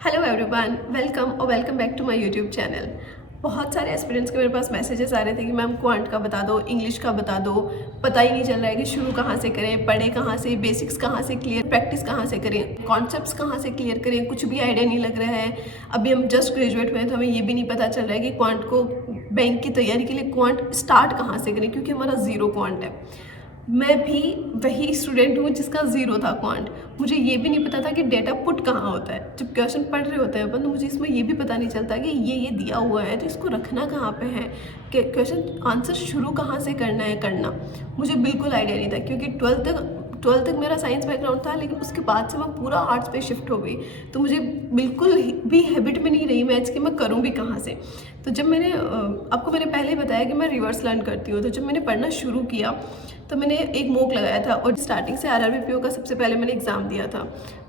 Hello everyone, welcome back to my YouTube channel. बहुत सारे aspirants के मेरे पास मैसेजेस आ रहे थे कि मैम क्वांट का बता दो, इंग्लिश का बता दो। पता ही नहीं चल रहा है कि शुरू कहाँ से करें, पढ़े कहाँ से, बेसिक्स कहाँ से क्लियर, प्रैक्टिस कहाँ से करें, कॉन्सेप्ट्स कहाँ से क्लियर करें, कुछ भी आइडिया नहीं लग रहा है। अभी हम जस्ट ग्रेजुएट हुए हैं तो हमें ये भी नहीं पता चल रहा है कि क्वांट को बैंक की तैयारी के लिए क्वांट स्टार्ट कहाँ से करें, क्योंकि हमारा ज़ीरो क्वांट है। मैं भी वही स्टूडेंट हूँ जिसका ज़ीरो था क्वांट। मुझे ये भी नहीं पता था कि डेटा पुट कहाँ होता है। जब क्वेश्चन पढ़ रहे होते हैं अपन तो मुझे इसमें ये भी पता नहीं चलता कि ये दिया हुआ है तो इसको रखना कहाँ पे है, कि क्वेश्चन आंसर शुरू कहाँ से करना है करना। मुझे बिल्कुल आइडिया नहीं था, क्योंकि ट्वेल्थ तक मेरा साइंस बैकग्राउंड था, लेकिन उसके बाद से मैं पूरा आर्ट्स पे शिफ्ट हो गई। तो मुझे बिल्कुल भी हैबिट में नहीं रही मैथ्स की, मैं करूँ भी कहाँ से। तो जब मैंने आपको मैंने पहले ही बताया कि मैं रिवर्स लर्न करती हूँ, तो जब मैंने पढ़ना शुरू किया तो मैंने एक मॉक लगाया था और स्टार्टिंग से RRBPO का सबसे पहले मैंने एग्ज़ाम दिया था।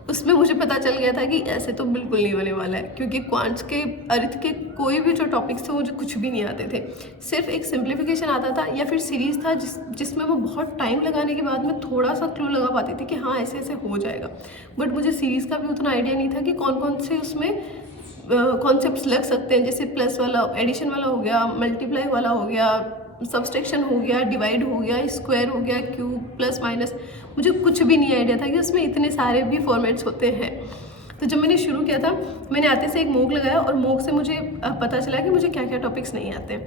उसमें मुझे पता चल गया था कि ऐसे तो बिल्कुल नहीं होने वाला है, क्योंकि क्वांट्स के अर्थ के कोई भी जो टॉपिक्स थे मुझे कुछ भी नहीं आते थे। सिर्फ एक सिंप्लीफिकेशन आता था या फिर सीरीज़ था जिसमें मैं बहुत टाइम लगाने के बाद में थोड़ा सा क्लू लगा पाती थी कि हाँ ऐसे ऐसे हो जाएगा। बट मुझे सीरीज़ का भी उतना आइडिया नहीं था कि कौन कौन से उसमें कॉन्सेप्ट्स लग सकते हैं। जैसे प्लस वाला, एडिशन वाला हो गया, मल्टीप्लाई वाला हो गया, सब्सट्रैक्शन हो गया, डिवाइड हो गया, स्क्वायर हो गया, क्यूब, प्लस माइनस। मुझे कुछ भी नहीं आइडिया था कि उसमें इतने सारे भी फॉर्मेट्स होते हैं। तो जब मैंने शुरू किया था, मैंने आते से एक मॉक लगाया और मॉक से मुझे पता चला कि मुझे क्या क्या टॉपिक्स नहीं आते।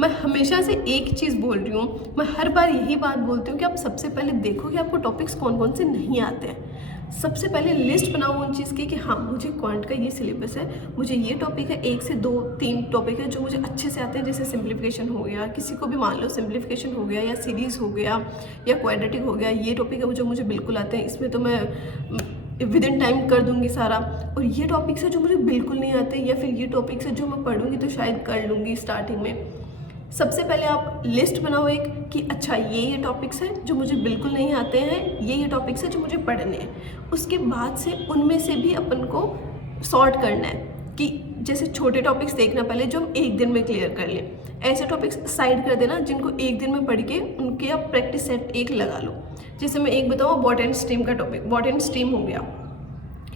मैं हमेशा से एक चीज़ बोल रही हूँ, मैं हर बार यही बात बोलती हूँ कि आप सबसे पहले देखो कि आपको टॉपिक्स कौन कौन से नहीं आते हैं। सबसे पहले लिस्ट बनाओ उन चीज़ की कि हाँ मुझे क्वांट का ये सिलेबस है, मुझे ये टॉपिक है, 1 से 2-3 टॉपिक है जो मुझे अच्छे से आते हैं। जैसे सिंप्लीफिकेशन हो गया, किसी को भी मान लो सिंप्लीफिकेशन हो गया, या सीरीज़ हो गया, या क्वाड्रेटिक हो गया, ये टॉपिक है जो मुझे बिल्कुल आते हैं, इसमें तो मैं विद इन टाइम कर दूंगी सारा। और ये टॉपिक्स है जो मुझे बिल्कुल नहीं आते, या फिर ये टॉपिक्स है जो मैं पढ़ूंगी तो शायद कर लूँगी स्टार्टिंग में। सबसे पहले आप लिस्ट बनाओ एक कि अच्छा ये टॉपिक्स हैं जो मुझे बिल्कुल नहीं आते हैं, ये टॉपिक्स हैं जो मुझे पढ़ने हैं। उसके बाद से उनमें से भी अपन को सॉर्ट करना है कि जैसे छोटे टॉपिक्स देखना पहले जो हम एक दिन में क्लियर कर लें, ऐसे टॉपिक्स साइड कर देना जिनको एक दिन में पढ़ के उनके आप प्रैक्टिस सेट एक लगा लो। जैसे मैं एक बताऊँ, बॉट एंड स्ट्रीम का टॉपिक, बॉट एंड स्ट्रीम हो गया,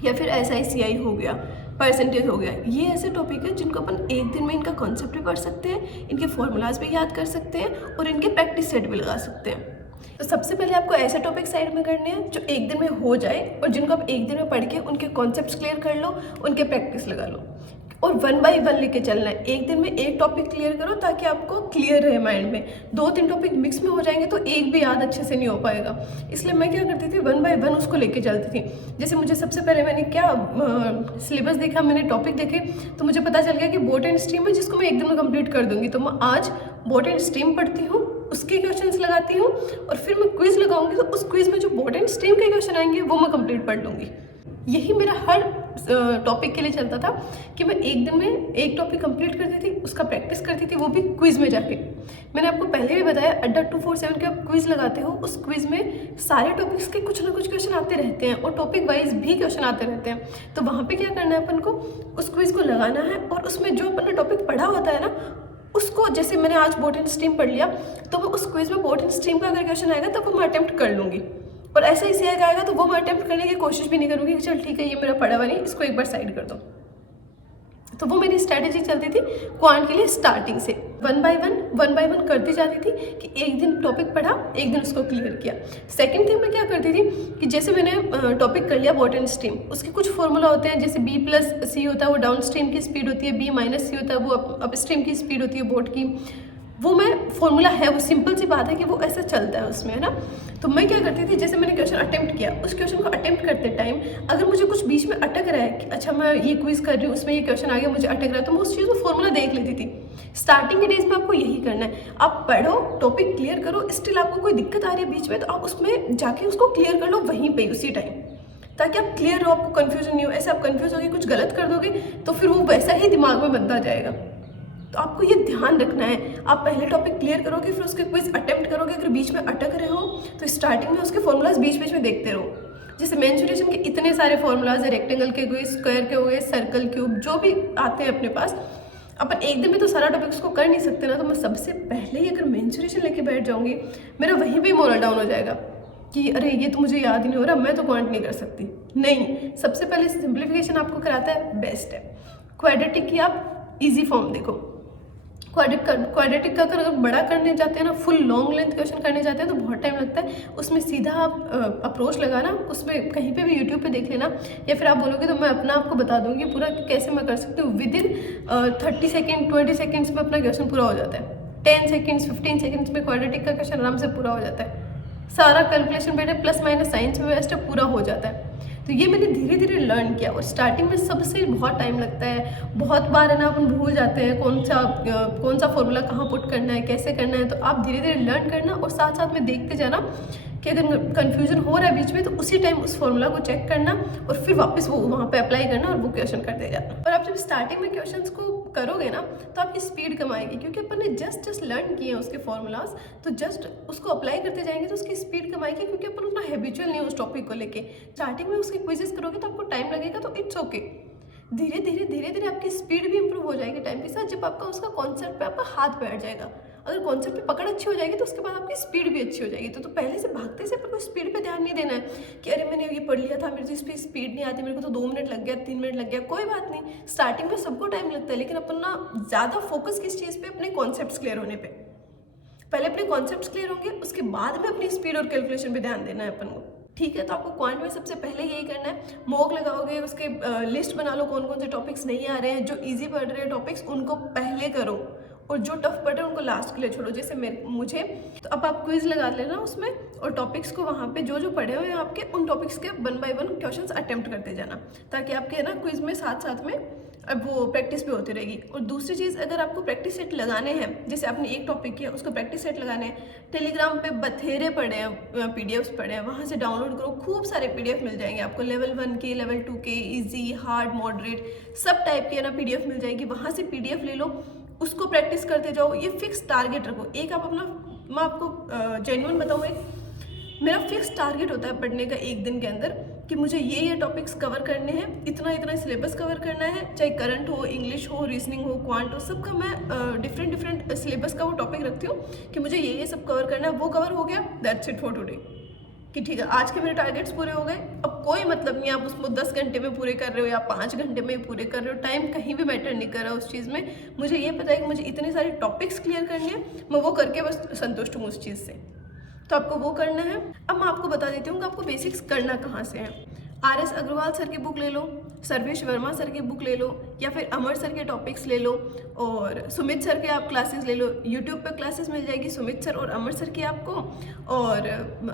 या फिर SICI हो गया, परसेंटेज हो गया। ये ऐसे टॉपिक है जिनको अपन एक दिन में इनका कॉन्सेप्ट भी पढ़ सकते हैं, इनके फॉर्मूलाज भी याद कर सकते हैं और इनके प्रैक्टिस सेट भी लगा सकते हैं। तो सबसे पहले आपको ऐसे टॉपिक साइड में करने हैं जो एक दिन में हो जाए और जिनको आप एक दिन में पढ़ के उनके कॉन्सेप्ट्स क्लियर कर लो, उनके प्रैक्टिस लगा लो। और 1 बाय 1 लेके चलना है। एक दिन में एक टॉपिक क्लियर करो ताकि आपको क्लियर रहे माइंड में। 2-3 टॉपिक मिक्स में हो जाएंगे तो एक भी याद अच्छे से नहीं हो पाएगा। इसलिए मैं क्या करती थी, 1 बाय 1 उसको लेके चलती थी। जैसे मुझे सबसे पहले मैंने क्या सिलेबस देखा, मैंने टॉपिक देखे, तो मुझे पता चल गया कि बॉट एंड स्ट्रीम है जिसको मैं एक दिन में कंप्लीट कर दूंगी। तो मैं आज बॉट एंड स्ट्रीम पढ़ती हूँ, उसके क्वेश्चंस लगाती हूँ और फिर मैं क्विज लगाऊंगी, तो उस क्विज में जो बॉट एंड स्ट्रीम के क्वेश्चन आएंगे वो मैं कंप्लीट पढ़ लूँगी। यही मेरा हर टॉपिक के लिए चलता था कि मैं एक दिन में एक टॉपिक कंप्लीट करती थी, उसका प्रैक्टिस करती थी, वो भी क्विज में जाके। मैंने आपको पहले भी बताया, अड्डा 247 के आप क्विज लगाते हो, उस क्विज में सारे टॉपिक्स के कुछ ना कुछ क्वेश्चन आते रहते हैं और टॉपिक वाइज भी क्वेश्चन आते रहते हैं। तो वहाँ पे क्या करना है अपन को, उस क्विज को लगाना है और उसमें जो अपन ने टॉपिक पढ़ा होता है ना, उसको, जैसे मैंने आज बॉट एंड स्ट्रीम पढ़ लिया तो मैं उस क्विज में बॉट एंड स्ट्रीम का अगर क्वेश्चन आएगा तो वो मैं अटेम्प्ट कर लूँगी। और ऐसा ही आएगा तो वो मैं अटेम्प्ट करने की कोशिश भी नहीं करूँगी कि चल ठीक है ये मेरा पढ़ा हुआ नहीं, इसको एक बार साइड कर दो। तो वो मेरी स्ट्रैटेजी चलती थी क्वांट के लिए स्टार्टिंग से। 1 बाय 1 करती जाती थी कि एक दिन टॉपिक पढ़ा, एक दिन उसको क्लियर किया। सेकंड थिंग मैं क्या करती थी कि जैसे मैंने टॉपिक कर लिया बॉट एंड स्ट्रीम, उसके कुछ फॉर्मूला होते हैं। जैसे B+C होता है वो डाउन स्ट्रीम की स्पीड होती है, B-C होता है वो अप स्ट्रीम की स्पीड होती है बोट की। वो मैं फॉर्मूला है, वो सिंपल सी बात है कि वो ऐसा चलता है उसमें, है ना। तो मैं क्या करती थी, जैसे मैंने क्वेश्चन अटेम्प्ट किया, उस क्वेश्चन को अटेम्प्ट करते टाइम अगर मुझे कुछ बीच में अटक रहा है कि अच्छा मैं ये क्विज कर रही हूँ, उसमें ये क्वेश्चन आ गया, मुझे अटक रहा है, तो मैं उस चीज़ को फॉर्मूला देख लेती थी। स्टार्टिंग के डेज में आपको यही करना है, आप पढ़ो, टॉपिक क्लियर करो, स्टिल आपको कोई दिक्कत आ रही है बीच में तो आप उसमें जाके उसको क्लियर कर लो वहीं पर उसी टाइम, ताकि आप क्लियर हो, आपको कन्फ्यूजन नहीं हो। ऐसे आप कन्फ्यूज होगे, कुछ गलत कर दोगे तो फिर वो वैसा ही दिमाग में बनता जाएगा। तो आपको ये ध्यान रखना है, आप पहले टॉपिक क्लियर करोगे, फिर उसके क्विज अटेम्प्ट करोगे। अगर बीच में अटक रहे हो तो स्टार्टिंग में उसके फॉर्मूलाज बीच बीच में देखते रहो। जैसे मेंसुरेशन के इतने सारे फॉर्मूलाज है, रेक्टेंगल के हुए, स्क्वायर के हुए, सर्कल, क्यूब, जो भी आते हैं अपने पास। अपन एक दिन में तो सारा टॉपिक्स को कर नहीं सकते ना, तो मैं सबसे पहले ही अगर मेंसुरेशन लेके बैठ जाऊंगी, मेरा वहीं पर मोरल डाउन हो जाएगा। कि अरे ये तो मुझे याद ही नहीं हो रहा, मैं तो क्वांट नहीं कर सकती। नहीं, सबसे पहले सिंप्लीफिकेशन आपको कराता है, बेस्ट है। क्वाड्रेटिक की आप इजी फॉर्म देखो। क्वाड्रेटिक का अगर बड़ा करने जाते हैं ना, फुल लॉन्ग लेंथ क्वेश्चन करने जाते हैं तो बहुत टाइम लगता है। उसमें सीधा आप अप्रोच लगाना, उसमें कहीं पे भी यूट्यूब पे देख लेना, या फिर आप बोलोगे तो मैं अपना आपको बता दूंगी पूरा कैसे मैं कर सकती हूँ। विद इन 30 सेकेंड 20 सेकेंड्स में अपना क्वेश्चन पूरा हो जाता है। 10 सेकेंड्स 15 सेकेंड्स में क्वाड्रेटिक का क्वेश्चन आराम से पूरा हो जाता है। सारा कैलकुलेशन बेटे प्लस माइनस साइंस में बेस्ट है, पूरा हो जाता है। तो ये मैंने धीरे धीरे लर्न किया, और स्टार्टिंग में सबसे बहुत टाइम लगता है, बहुत बार है ना अपन भूल जाते हैं कौन सा फॉर्मूला कहाँ पुट करना है, कैसे करना है। तो आप धीरे धीरे लर्न करना और साथ साथ में देखते जाना कि अगर कन्फ्यूजन हो रहा है बीच में तो उसी टाइम उस फॉर्मूला को चेक करना और फिर वापस वो वहाँ पे अप्लाई करना और वो क्वेश्चन करते जाना। और आप जब स्टार्टिंग में क्वेश्चंस को करोगे ना तो आपकी स्पीड कम आएगी, क्योंकि अपन ने जस्ट लर्न किए हैं उसके फॉर्मूलाज, तो जस्ट उसको अप्लाई करते जाएंगे तो उसकी स्पीड कम आएगी, क्योंकि अपन उतना हैबिचुअल नहीं है उस टॉपिक को लेके। स्टार्टिंग में उसके क्विजेस करोगे तो आपको टाइम लगेगा, तो इट्स ओके। धीरे धीरे आपकी स्पीड भी इंप्रूव हो जाएगी टाइम के साथ, जब आपका उसका कॉन्सेप्ट पे आपका हाथ बैठ जाएगा। अगर कॉन्सेप्ट पे पकड़ अच्छी हो जाएगी तो उसके बाद आपकी स्पीड भी अच्छी हो जाएगी। तो पहले से भागते से आपको स्पीड पे ध्यान नहीं देना है कि अरे मैंने ये पढ़ लिया था, मेरे तो इस पर स्पीड नहीं आती, मेरे को तो 2 मिनट लग गया, 3 मिनट लग गया। कोई बात नहीं, स्टार्टिंग में सबको टाइम लगता है, लेकिन अपन ना ज़्यादा फोकस किस चीज़ पे, अपने कॉन्सेप्ट क्लियर होने पर। पहले अपने कॉन्सेप्ट क्लियर होंगे, उसके बाद में अपनी स्पीड और कैलकुलेशन पे ध्यान देना है अपन को। ठीक है, तो आपको क्वांट में सबसे पहले यही करना है, मॉक लगाओगे, उसके लिस्ट बना लो कौन कौन से टॉपिक्स नहीं आ रहे हैं। जो इजी पढ़ रहे हैं टॉपिक्स उनको पहले करो, और जो टफ पढ़ रहे हैं उनको लास्ट के लिए छोड़ो। जैसे मुझे तो अब आप क्विज लगा लेना उसमें, और टॉपिक्स को वहाँ पे जो पढ़े हुए हैं आपके, उन टॉपिक्स के 1 बाय 1 क्वेश्चंस अटेम्प्ट करते जाना, ताकि आपके ना क्विज में साथ में अब वो प्रैक्टिस भी होती रहेगी। और दूसरी चीज़, अगर आपको प्रैक्टिस सेट लगाने हैं, जैसे आपने एक टॉपिक किया उसको प्रैक्टिस सेट लगाने हैं, टेलीग्राम पे बथेरे पड़े हैं, पीडीएफ्स पड़े हैं, वहाँ से डाउनलोड करो। खूब सारे पीडीएफ मिल जाएंगे आपको, लेवल 1 के, लेवल 2 के, इजी, हार्ड, मॉडरेट, सब टाइप की है ना पीडीएफ मिल जाएगी। वहाँ से पीडीएफ ले लो, उसको प्रैक्टिस करते जाओ। ये फिक्स टारगेट रखो। एक आप अपना, मैं आपको जेन्युइन बताऊँ, एक मेरा फिक्स टारगेट होता है पढ़ने का एक दिन के अंदर, कि मुझे ये टॉपिक्स कवर करने हैं, इतना सिलेबस कवर करना है, चाहे करंट हो, इंग्लिश हो, रीजनिंग हो, क्वांट हो, सबका मैं डिफरेंट सिलेबस का वो टॉपिक रखती हूँ कि मुझे ये सब कवर करना है। वो कवर हो गया, दैट्स इट फॉर टुडे, कि ठीक है आज के मेरे टारगेट्स पूरे हो गए। अब कोई मतलब नहीं आप उसको 10 घंटे में पूरे कर रहे हो या 5 घंटे में पूरे कर रहे हो, टाइम कहीं भी मैटर नहीं कर रहा उस चीज़ में। मुझे ये पता है कि मुझे इतने सारे टॉपिक्स क्लियर करने हैं, मैं वो करके बस संतुष्ट हूँ उस चीज़ से। तो आपको वो करना है। अब मैं आपको बता देती हूँ कि आपको बेसिक्स करना कहाँ से है। RS अग्रवाल सर की बुक ले लो, सर्वेश वर्मा सर की बुक ले लो, या फिर अमर सर के टॉपिक्स ले लो, और सुमित सर के आप क्लासेस ले लो। यूट्यूब पे क्लासेस मिल जाएगी सुमित सर और अमर सर की आपको, और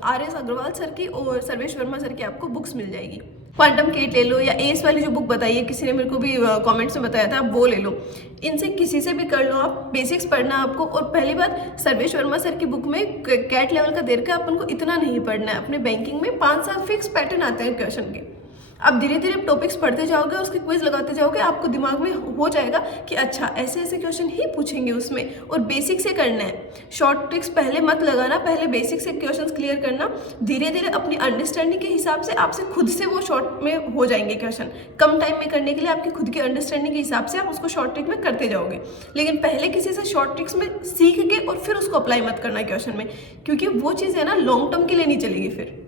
RS अग्रवाल सर की और सर्वेश वर्मा सर की आपको बुक्स मिल जाएगी। क्वांटम किट ले लो, या एस वाली जो बुक बताई है, किसी ने मेरे को भी कमेंट्स में बताया था, आप वो ले लो। इनसे किसी से भी कर लो आप, बेसिक्स पढ़ना आपको। और पहली बात, सर्वेश वर्मा सर की बुक में कैट लेवल का देर का अपन को इतना नहीं पढ़ना है। अपने बैंकिंग में 5-7 फिक्स पैटर्न आते हैं क्वेश्चन के। आप धीरे धीरे टॉपिक्स पढ़ते जाओगे, उसके क्विज लगाते जाओगे, आपको दिमाग में हो जाएगा कि अच्छा ऐसे ऐसे क्वेश्चन ही पूछेंगे उसमें, और बेसिक से करना है। शॉर्ट ट्रिक्स पहले मत लगाना, पहले बेसिक से क्वेश्चंस क्लियर करना। धीरे धीरे अपनी अंडरस्टैंडिंग के हिसाब से आपसे खुद से वो शॉर्ट में हो जाएंगे क्वेश्चन। कम टाइम में करने के लिए आपकी खुद की अंडरस्टैंडिंग के हिसाब से आप उसको शॉर्ट ट्रिक में करते जाओगे। लेकिन पहले किसी से शॉर्ट ट्रिक्स में सीख के और फिर उसको अप्लाई मत करना क्वेश्चन में, क्योंकि वो चीज़ है ना लॉन्ग टर्म के लिए नहीं चलेगी। फिर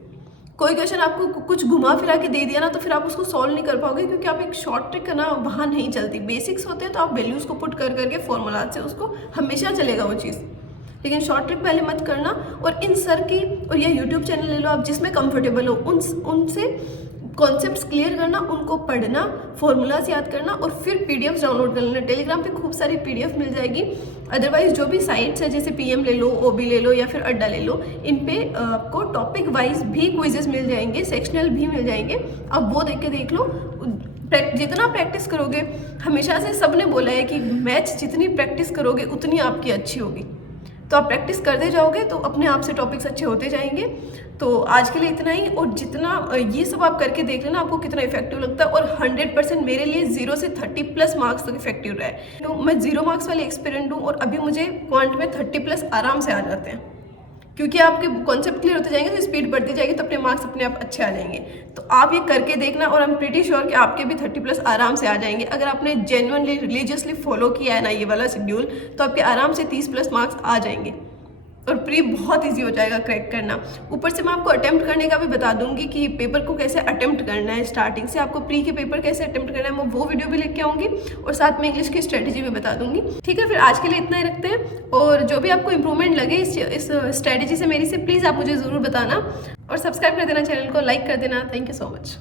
कोई क्वेश्चन आपको कुछ घुमा फिरा के दे दिया ना, तो फिर आप उसको सॉल्व नहीं कर पाओगे, क्योंकि आप एक शॉर्ट ट्रिक ना वहाँ नहीं चलती। बेसिक्स होते हैं तो आप वैल्यूज़ को पुट कर करके फॉर्मूला से उसको हमेशा चलेगा वो चीज़। लेकिन शॉर्ट ट्रिक पहले मत करना। और इन सर की और ये यूट्यूब चैनल ले लो आप जिसमें कंफर्टेबल हो, उनसे कॉन्सेप्ट्स क्लियर करना, उनको पढ़ना, फॉर्मूलाज याद करना, और फिर पीडीएफ डाउनलोड कर लेना। टेलीग्राम पे खूब सारी पीडीएफ मिल जाएगी। अदरवाइज जो भी साइट्स है, जैसे पीएम ले लो, ओबी ले लो, या फिर अड्डा ले लो, इन पे आपको टॉपिक वाइज भी क्विजेस मिल जाएंगे, सेक्शनल भी मिल जाएंगे। आप वो देख लो। जितना प्रैक्टिस करोगे, हमेशा से सबने बोला है कि मैथ्स जितनी प्रैक्टिस करोगे उतनी आपकी अच्छी होगी। तो आप प्रैक्टिस करते जाओगे तो अपने आप से टॉपिक्स अच्छे होते जाएंगे। तो आज के लिए इतना ही। और जितना ये सब आप करके देख लेना आपको कितना इफेक्टिव लगता है। और 100% मेरे लिए 0 से 30+ मार्क्स तक इफेक्टिव रहा है। तो मैं 0 मार्क्स वाले एक्सपीरियंट हूँ, और अभी मुझे क्वांट में 30+ आराम से आ जाते हैं, क्योंकि आपके कॉन्सेप्ट क्लियर होते जाएंगे तो स्पीड बढ़ती जाएगी, तो अपने मार्क्स अपने आप अच्छे आ जाएंगे। तो आप ये करके देखना, और आई एम प्रीटी श्योर कि आपके भी 30+ आराम से आ जाएंगे। अगर आपने जेन्युइनली रिलीजियसली फॉलो किया है ना ये वाला शेड्यूल, तो आपके आराम से 30+ मार्क्स आ जाएंगे। और प्री बहुत इजी हो जाएगा क्रैक करना। ऊपर से मैं आपको अटेम्प्ट करने का भी बता दूंगी कि पेपर को कैसे अटेम्प्ट करना है, स्टार्टिंग से आपको प्री के पेपर कैसे अटेम्प्ट करना है, मैं वो वीडियो भी लेके आऊँगी और साथ में इंग्लिश की स्ट्रेटेजी भी बता दूंगी। ठीक है, फिर आज के लिए इतना ही रखते हैं, और जो भी आपको इंप्रूवमेंट लगे इस स्ट्रेटेजी से मेरी से, प्लीज़ आप मुझे ज़रूर बताना और सब्सक्राइब कर देना, चैनल को लाइक कर देना। Thank you so much.